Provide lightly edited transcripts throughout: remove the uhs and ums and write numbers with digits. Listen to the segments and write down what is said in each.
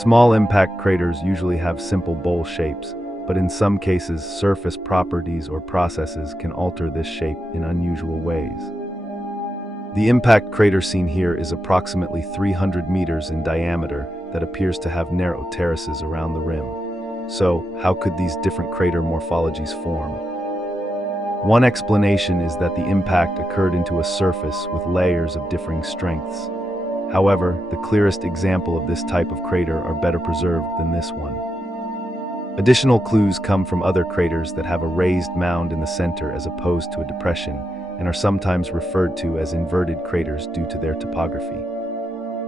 Small impact craters usually have simple bowl shapes, but in some cases, surface properties or processes can alter this shape in unusual ways. The impact crater seen here is approximately 300 meters in diameter that appears to have narrow terraces around the rim. So, how could these different crater morphologies form? One explanation is that the impact occurred into a surface with layers of differing strengths. However, the clearest example of this type of crater are better preserved than this one. Additional clues come from other craters that have a raised mound in the center as opposed to a depression, and are sometimes referred to as inverted craters due to their topography.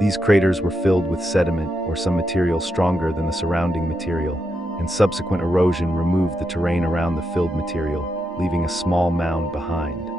These craters were filled with sediment or some material stronger than the surrounding material, and subsequent erosion removed the terrain around the filled material, leaving a small mound behind.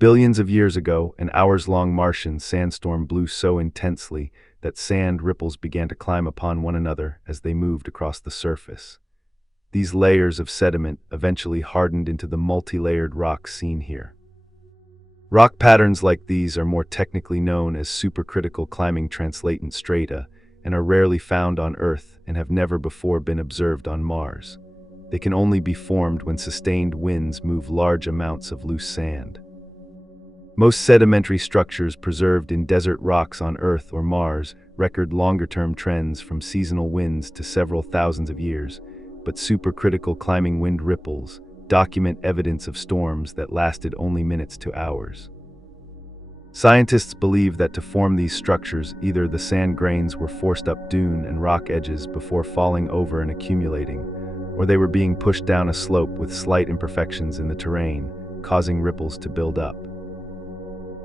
Billions of years ago, an hours-long Martian sandstorm blew so intensely that sand ripples began to climb upon one another as they moved across the surface. These layers of sediment eventually hardened into the multi-layered rocks seen here. Rock patterns like these are more technically known as supercritical climbing translatant strata and are rarely found on Earth and have never before been observed on Mars. They can only be formed when sustained winds move large amounts of loose sand. Most sedimentary structures preserved in desert rocks on Earth or Mars record longer-term trends from seasonal winds to several thousands of years, but supercritical climbing wind ripples document evidence of storms that lasted only minutes to hours. Scientists believe that to form these structures, either the sand grains were forced up dune and rock edges before falling over and accumulating, or they were being pushed down a slope with slight imperfections in the terrain, causing ripples to build up.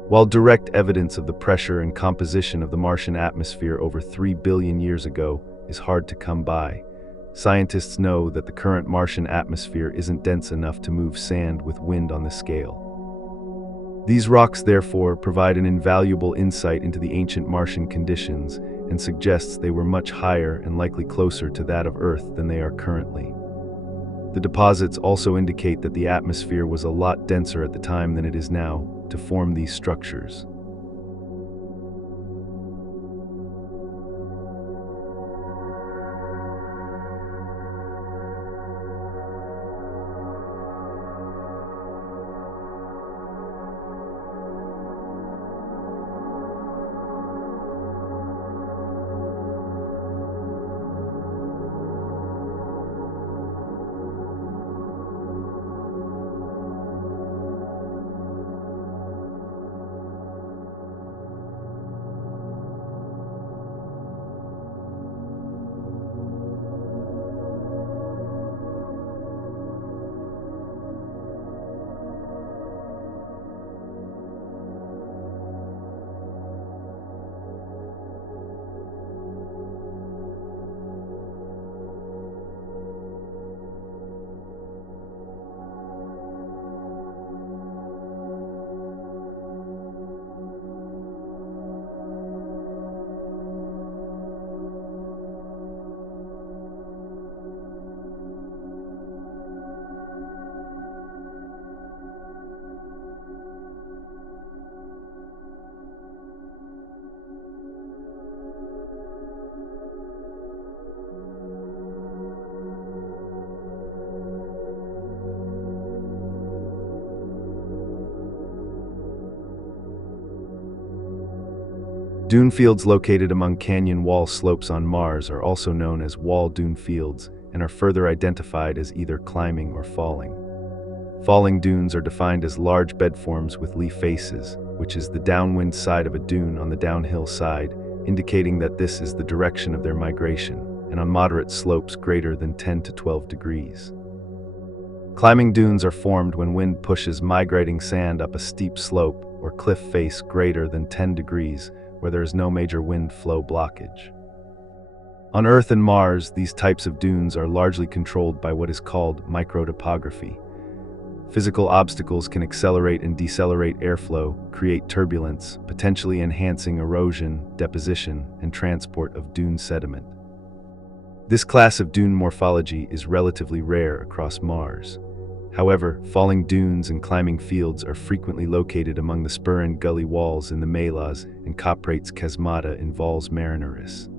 While direct evidence of the pressure and composition of the Martian atmosphere over 3 billion years ago is hard to come by, scientists know that the current Martian atmosphere isn't dense enough to move sand with wind on this scale. These rocks, therefore, provide an invaluable insight into the ancient Martian conditions and suggests they were much higher and likely closer to that of Earth than they are currently. The deposits also indicate that the atmosphere was a lot denser at the time than it is now to form these structures. Dune fields located among canyon wall slopes on Mars are also known as wall dune fields and are further identified as either climbing or falling. Falling dunes are defined as large bedforms with lee faces, which is the downwind side of a dune on the downhill side, indicating that this is the direction of their migration, and on moderate slopes greater than 10 to 12 degrees. Climbing dunes are formed when wind pushes migrating sand up a steep slope or cliff face greater than 10 degrees, where there is no major wind flow blockage. On Earth and Mars, these types of dunes are largely controlled by what is called microtopography. Physical obstacles can accelerate and decelerate airflow, create turbulence, potentially enhancing erosion, deposition, and transport of dune sediment. This class of dune morphology is relatively rare across Mars. However, falling dunes and climbing fields are frequently located among the spur and gully walls in the melas and coprates chasmata in Valles Marineris.